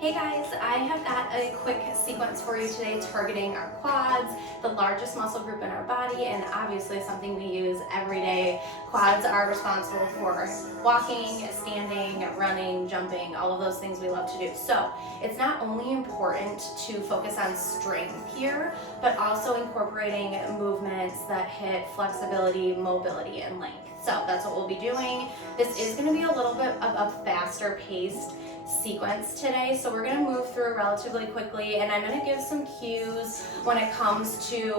Hey guys, I have got a quick sequence for you today targeting our quads, the largest muscle group in our body, and obviously something we use every day. Quads are responsible for walking, standing, running, jumping, all of those things we love to do. So it's not only important to focus on strength here, but also incorporating movements that hit flexibility, mobility, and length. So that's what we'll be doing. This is going to be a little bit of a faster paced sequence today, so we're going to move through relatively quickly, and I'm going to give some cues when it comes to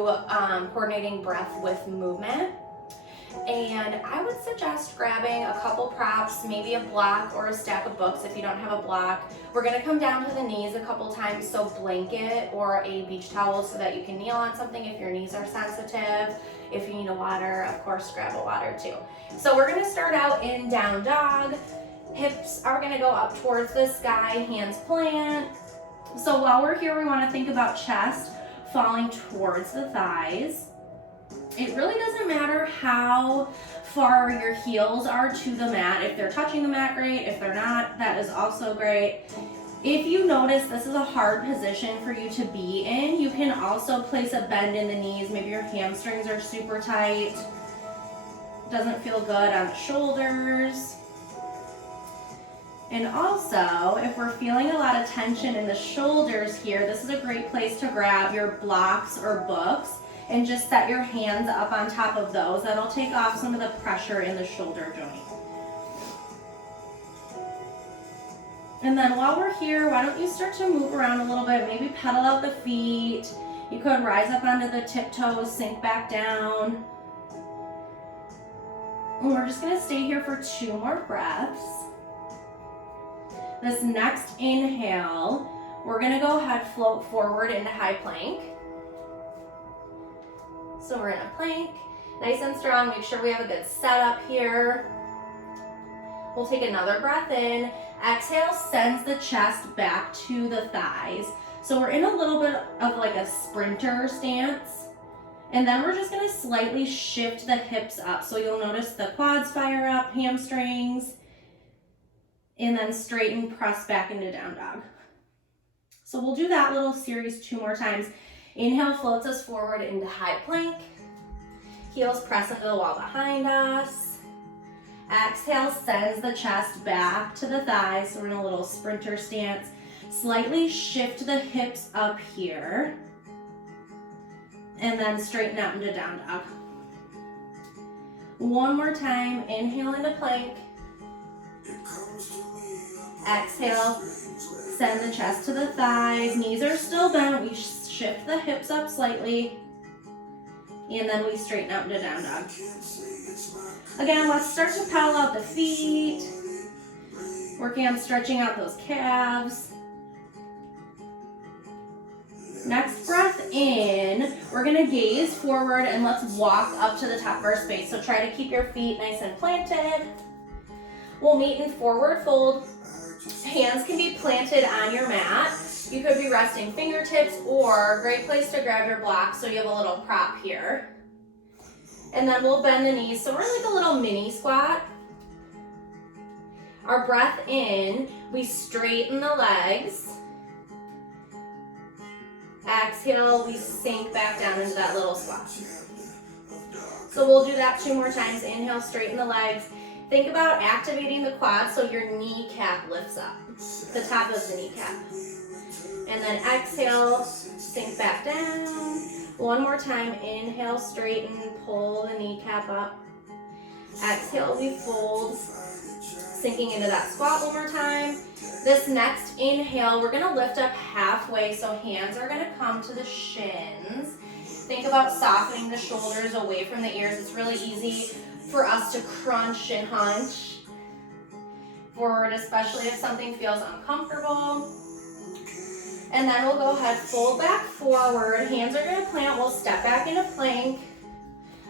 coordinating breath with movement. And I would suggest grabbing a couple props, maybe a block or a stack of books if you don't have a block. We're going to come down to the knees a couple times, so blanket or a beach towel so that you can kneel on something if your knees are sensitive. If you need a water, of course, grab a water too. So we're going to start out in down dog. Hips are going to go up towards the sky, hands plant. So while we're here, we want to think about chest falling towards the thighs. It really doesn't matter how far your heels are to the mat. If they're touching the mat, great. If they're not, that is also great. If you notice this is a hard position for you to be in, you can also place a bend in the knees. Maybe your hamstrings are super tight. Doesn't feel good on the shoulders. And also, if we're feeling a lot of tension in the shoulders here, this is a great place to grab your blocks or books and just set your hands up on top of those. That'll take off some of the pressure in the shoulder joint. And then while we're here, why don't you start to move around a little bit, maybe pedal out the feet. You could rise up onto the tiptoes, sink back down. And we're just gonna stay here for 2 more breaths. This next inhale, we're gonna go ahead, float forward into high plank. So we're in a plank, nice and strong. Make sure we have a good setup here. We'll take another breath in. Exhale sends the chest back to the thighs. So we're in a little bit of like a sprinter stance. And then we're just gonna slightly shift the hips up. So you'll notice the quads fire up, hamstrings, and then straighten, press back into down dog. So we'll do that little series 2 more times. Inhale floats us forward into high plank. Heels press into the wall behind us. Exhale sends the chest back to the thighs. So we're in a little sprinter stance. Slightly shift the hips up here. And then straighten out into down dog. 1 more time. Inhale into plank. Exhale, send the chest to the thighs. Knees are still bent. We shift the hips up slightly. And then we straighten out into down dog. Again, let's start to pedal out the feet. Working on stretching out those calves. Next breath in, we're gonna gaze forward and let's walk up to the top of our space. So try to keep your feet nice and planted. We'll meet in forward fold. Hands can be planted on your mat. You could be resting fingertips, or great place to grab your block so you have a little prop here. And then we'll bend the knees. So we're like a little mini squat. Our breath in, we straighten the legs. Exhale, we sink back down into that little squat. So we'll do that 2 more times. Inhale, straighten the legs. Think about activating the quad so your kneecap lifts up, the top of the kneecap. And then exhale, sink back down. 1 more time, inhale, straighten, pull the kneecap up. Exhale, we fold, sinking into that squat 1 more time. This next inhale, we're gonna lift up halfway, so hands are gonna come to the shins. Think about softening the shoulders away from the ears. It's really easy for us to crunch and hunch forward, especially if something feels uncomfortable. And then we'll go ahead, fold back forward. Hands are gonna plant. We'll step back into plank.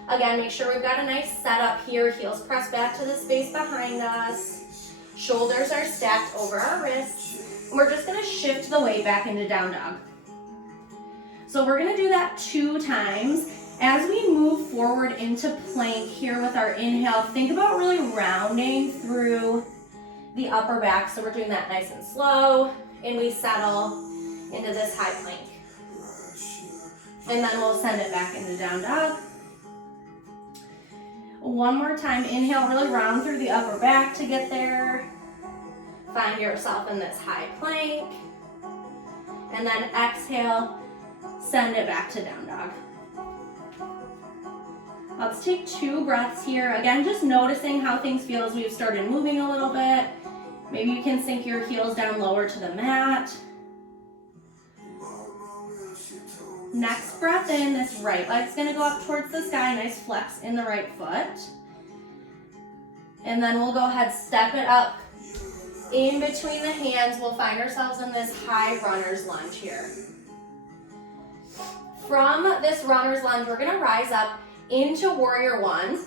Again, make sure we've got a nice setup here. Heels press back to the space behind us. Shoulders are stacked over our wrists. And we're just gonna shift the weight back into down dog. So we're gonna do that 2 times. As we move forward into plank here with our inhale, think about really rounding through the upper back. So we're doing that nice and slow. and we settle into this high plank. And then we'll send it back into down dog. One more time, inhale, really round through the upper back to get there. Find yourself in this high plank. And then exhale, send it back to down dog. Let's take 2 breaths here. Again, just noticing how things feel as we've started moving a little bit. Maybe you can sink your heels down lower to the mat. Next breath in, this right leg's gonna go up towards the sky, nice flex in the right foot. And then we'll go ahead, step it up in between the hands. We'll find ourselves in this high runner's lunge here. From this runner's lunge, we're gonna rise up into warrior one.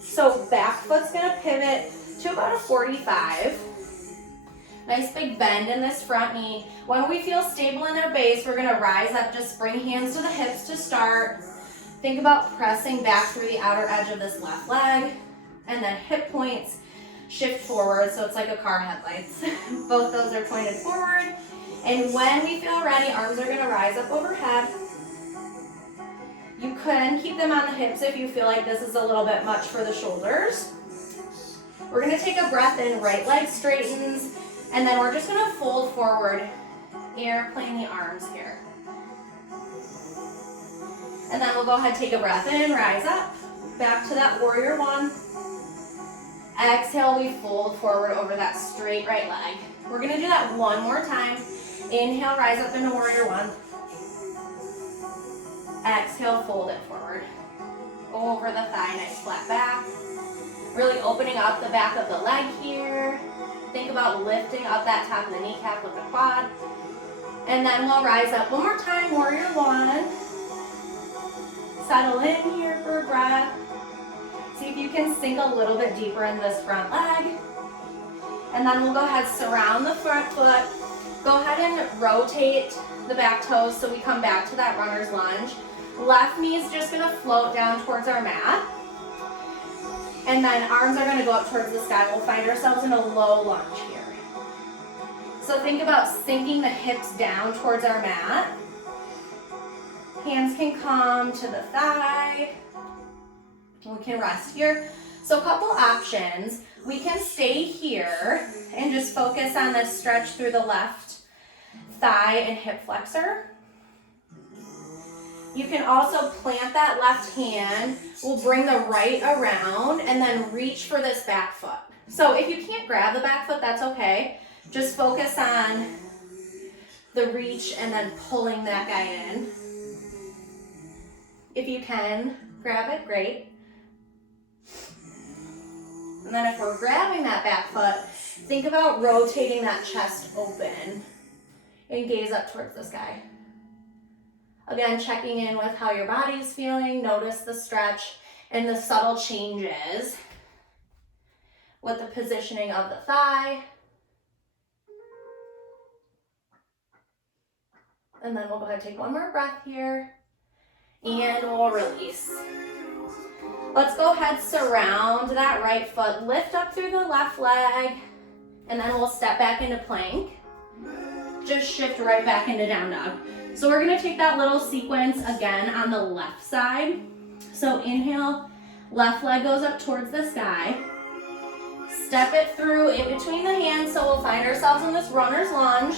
So back foot's gonna pivot to about a 45. Nice big bend in this front knee. When we feel stable in our base, we're gonna rise up, just bring hands to the hips to start. Think about pressing back through the outer edge of this left leg, and then hip points shift forward, so it's like a car headlights. Both those are pointed forward. And when we feel ready, arms are gonna rise up overhead. You can keep them on the hips if you feel like this is a little bit much for the shoulders. We're gonna take a breath in, right leg straightens, and then we're just gonna fold forward, airplane the arms here. And then we'll go ahead, take a breath in, rise up, back to that warrior one. Exhale, we fold forward over that straight right leg. We're gonna do that one more time. Inhale, rise up into warrior one. Exhale, fold it forward. Over the thigh, nice flat back. Really opening up the back of the leg here. Think about lifting up that top of the kneecap with the quad. And then we'll rise up one more time, warrior one. Settle in here for a breath. See if you can sink a little bit deeper in this front leg. And then we'll go ahead, surround the front foot. Go ahead and rotate the back toes so we come back to that runner's lunge. Left knee is just gonna float down towards our mat. And then arms are gonna go up towards the sky. We'll find ourselves in a low lunge here. So think about sinking the hips down towards our mat. Hands can come to the thigh. We can rest here. So a couple options. We can stay here and just focus on this stretch through the left thigh and hip flexor. You can also plant that left hand. We'll bring the right around and then reach for this back foot. So if you can't grab the back foot, that's okay. Just focus on the reach and then pulling that guy in. If you can grab it, great. And then if we're grabbing that back foot, think about rotating that chest open and gaze up towards the sky. Again, checking in with how your body's feeling. Notice the stretch and the subtle changes with the positioning of the thigh. And then we'll go ahead and take one more breath here. And we'll release. Let's go ahead, surround that right foot, lift up through the left leg, and then we'll step back into plank. Just shift right back into down dog. So we're gonna take that little sequence again on the left side. So inhale, left leg goes up towards the sky. Step it through in between the hands, so we'll find ourselves in this runner's lunge.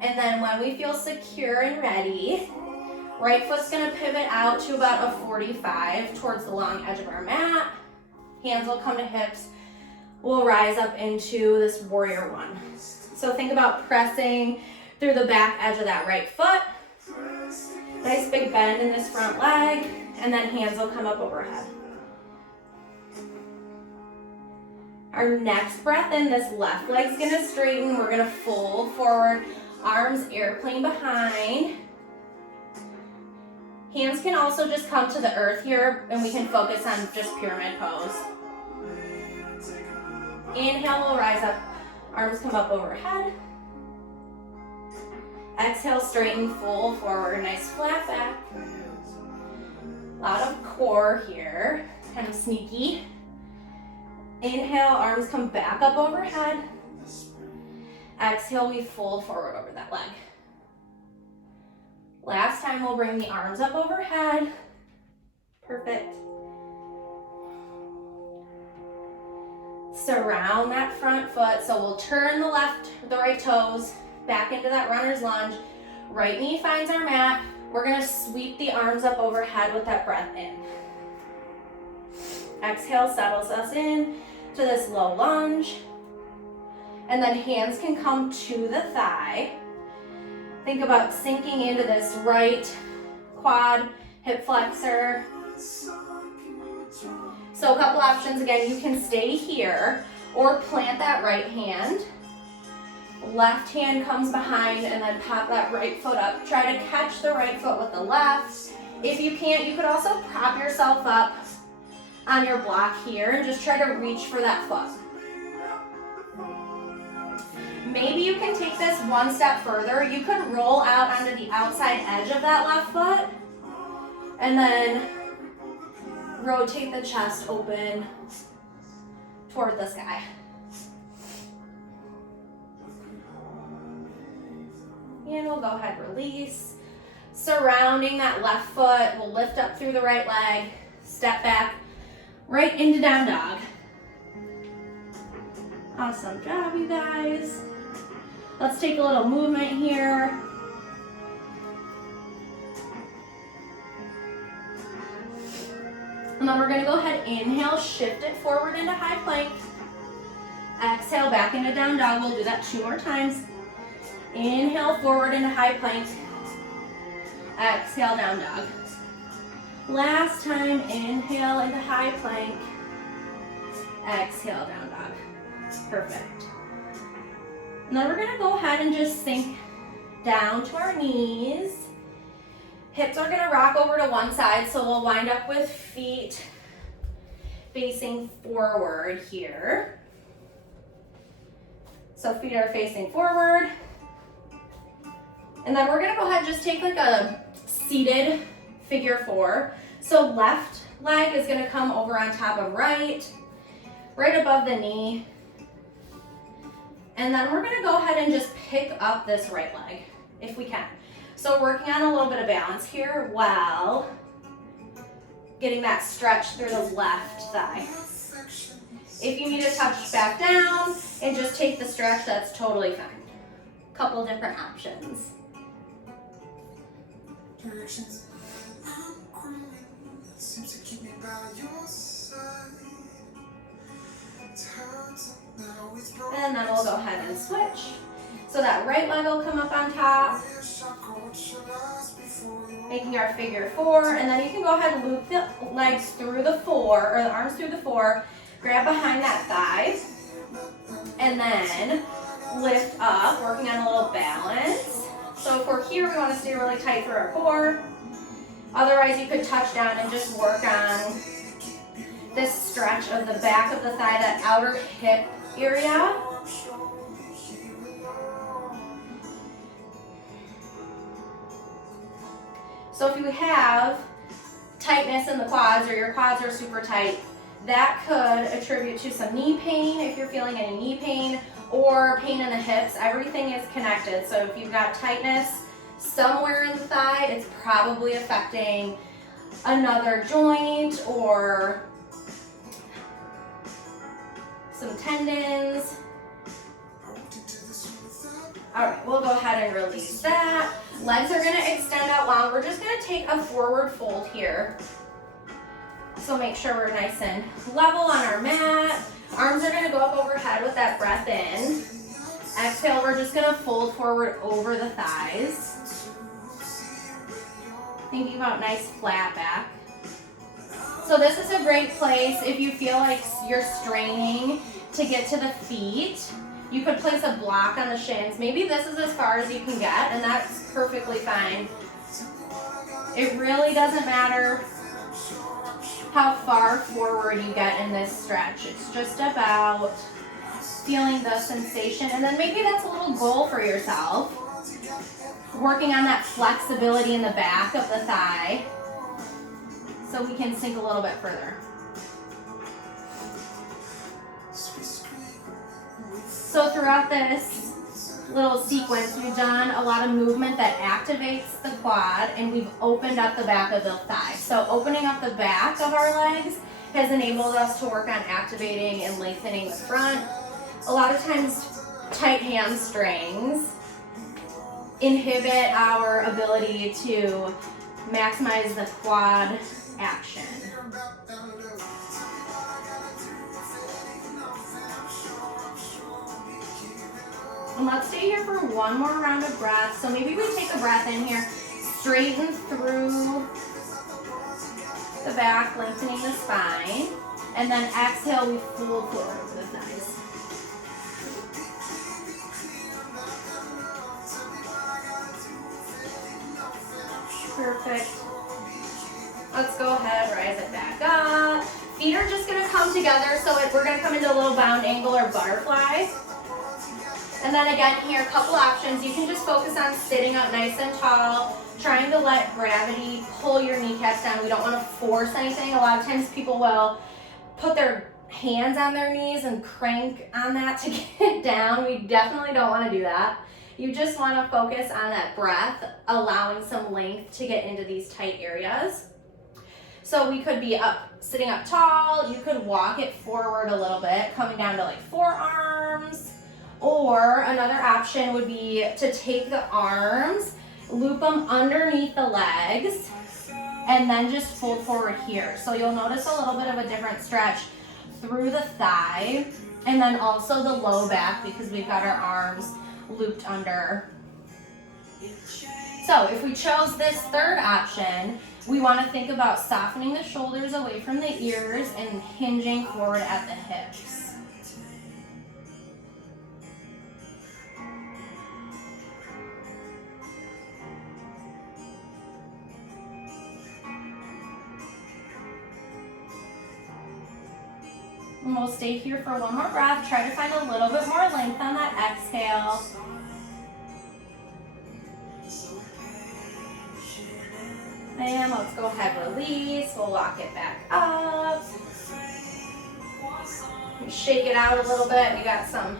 And then when we feel secure and ready, right foot's gonna pivot out to about a 45 towards the long edge of our mat. Hands will come to hips. We'll rise up into this warrior one. So think about pressing through the back edge of that right foot. Nice big bend in this front leg, and then hands will come up overhead. Our next breath in, this left leg's gonna straighten. We're gonna fold forward, arms airplane behind. Hands can also just come to the earth here, and we can focus on just pyramid pose. Inhale, we'll rise up, arms come up overhead. Exhale, straighten, fold forward, nice flat back. A lot of core here, kind of sneaky. Inhale, arms come back up overhead. Exhale, we fold forward over that leg. Last time, we'll bring the arms up overhead. Perfect. Surround that front foot. So we'll turn the right toes back into that runner's lunge. Right knee finds our mat. We're gonna sweep the arms up overhead with that breath in. Exhale settles us in to this low lunge. And then hands can come to the thigh. Think about sinking into this right quad, hip flexor. So a couple options, again, you can stay here or plant that right hand. Left hand comes behind and then pop that right foot up. Try to catch the right foot with the left. If you can't, you could also prop yourself up on your block here and just try to reach for that foot. Maybe you can take this one step further. You could roll out onto the outside edge of that left foot and then rotate the chest open toward the sky. And we'll go ahead, release. Surrounding that left foot, we'll lift up through the right leg, step back, right into down dog. Awesome job, you guys. Let's take a little movement here. And then we're gonna go ahead, inhale, shift it forward into high plank. Exhale, back into down dog. We'll do that 2 more times. Inhale, forward into high plank. Exhale, down dog. Last time, inhale into high plank. Exhale, down dog. Perfect. And then we're gonna go ahead and just sink down to our knees. Hips are gonna rock over to one side, so we'll wind up with feet facing forward here. So feet are facing forward. And then we're gonna go ahead and just take like a seated figure 4. So left leg is gonna come over on top of right above the knee. And then we're gonna go ahead and just pick up this right leg, if we can. So working on a little bit of balance here while getting that stretch through the left thigh. If you need to touch back down and just take the stretch, that's totally fine. Couple different options. And then we'll go ahead and switch. So that right leg will come up on top, making our figure 4, and then you can go ahead and loop the legs through the 4, or the arms through the 4, grab behind that thigh, and then lift up, working on a little balance. So if we're here, we want to stay really tight through our core. Otherwise, you could touch down and just work on this stretch of the back of the thigh, that outer hip area. So if you have tightness in the quads or your quads are super tight, that could attribute to some knee pain if you're feeling any knee pain, or pain in the hips. Everything is connected. So if you've got tightness somewhere in the thigh, it's probably affecting another joint or some tendons. All right, we'll go ahead and release that. Legs are gonna extend out long. We're just gonna take a forward fold here. So make sure we're nice and level on our mat. Arms are gonna go up overhead with that breath in. Exhale, we're just gonna fold forward over the thighs. Thinking about nice flat back. So this is a great place if you feel like you're straining to get to the feet. You could place a block on the shins. Maybe this is as far as you can get, and that's perfectly fine. It really doesn't matter how far forward you get in this stretch. It's just about feeling the sensation, and then maybe that's a little goal for yourself. Working on that flexibility in the back of the thigh so we can sink a little bit further. So throughout this, little sequence, we've done a lot of movement that activates the quad, and we've opened up the back of the thigh. So opening up the back of our legs has enabled us to work on activating and lengthening the front. A lot of times, tight hamstrings inhibit our ability to maximize the quad action. And let's stay here for one more round of breath. So maybe we take a breath in here, straighten through the back, lengthening the spine, and then exhale, we fold forward over the thighs. Perfect. Let's go ahead, rise it back up. Feet are just gonna come together, so we're gonna come into a little bound angle or butterfly. And then again here, a couple options. You can just focus on sitting up nice and tall, trying to let gravity pull your kneecaps down. We don't wanna force anything. A lot of times people will put their hands on their knees and crank on that to get it down. We definitely don't wanna do that. You just wanna focus on that breath, allowing some length to get into these tight areas. So we could be sitting up tall. You could walk it forward a little bit, coming down to like forearms. Or another option would be to take the arms, loop them underneath the legs, and then just fold forward here. So you'll notice a little bit of a different stretch through the thigh, and then also the low back because we've got our arms looped under. So if we chose this third option, we want to think about softening the shoulders away from the ears and hinging forward at the hips. And we'll stay here for one more breath. Try to find a little bit more length on that exhale. And let's go ahead, release. We'll walk it back up. Shake it out a little bit. We got some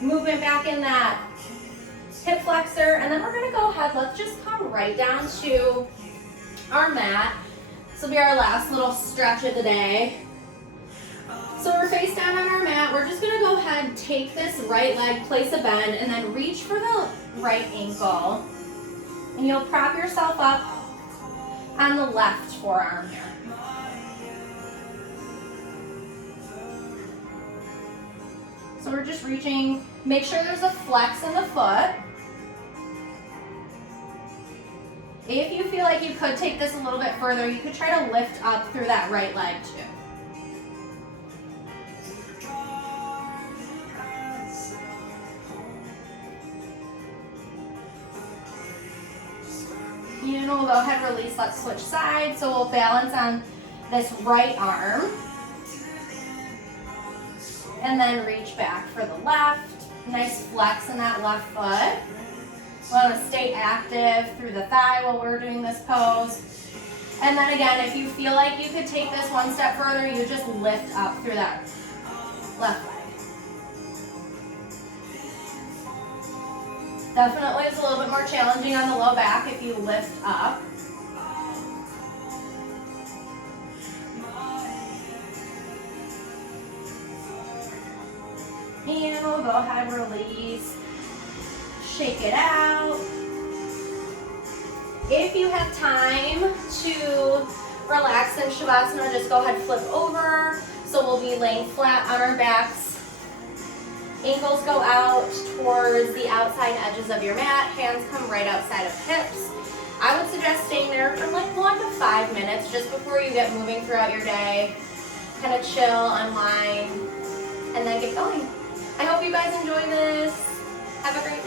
movement back in that hip flexor. And then we're gonna go ahead, let's just come right down to our mat. This will be our last little stretch of the day. So we're face down on our mat. We're just gonna go ahead and take this right leg, place a bend, and then reach for the right ankle. And you'll prop yourself up on the left forearm here. So we're just reaching, make sure there's a flex in the foot. If you feel like you could take this a little bit further, you could try to lift up through that right leg too. And we'll go ahead and release, let's switch sides. So we'll balance on this right arm. And then reach back for the left. Nice flex in that left foot. We want to stay active through the thigh while we're doing this pose. And then again, if you feel like you could take this one step further, you just lift up through that left leg. Definitely it's a little bit more challenging on the low back if you lift up. And we'll go ahead and release. Shake it out. If you have time to relax in Shavasana, just go ahead and flip over. So we'll be laying flat on our backs. Ankles go out towards the outside edges of your mat. Hands come right outside of hips. I would suggest staying there for like 1 to 5 minutes just before you get moving throughout your day. Kind of chill, unwind, and then get going. I hope you guys enjoy this. Have a great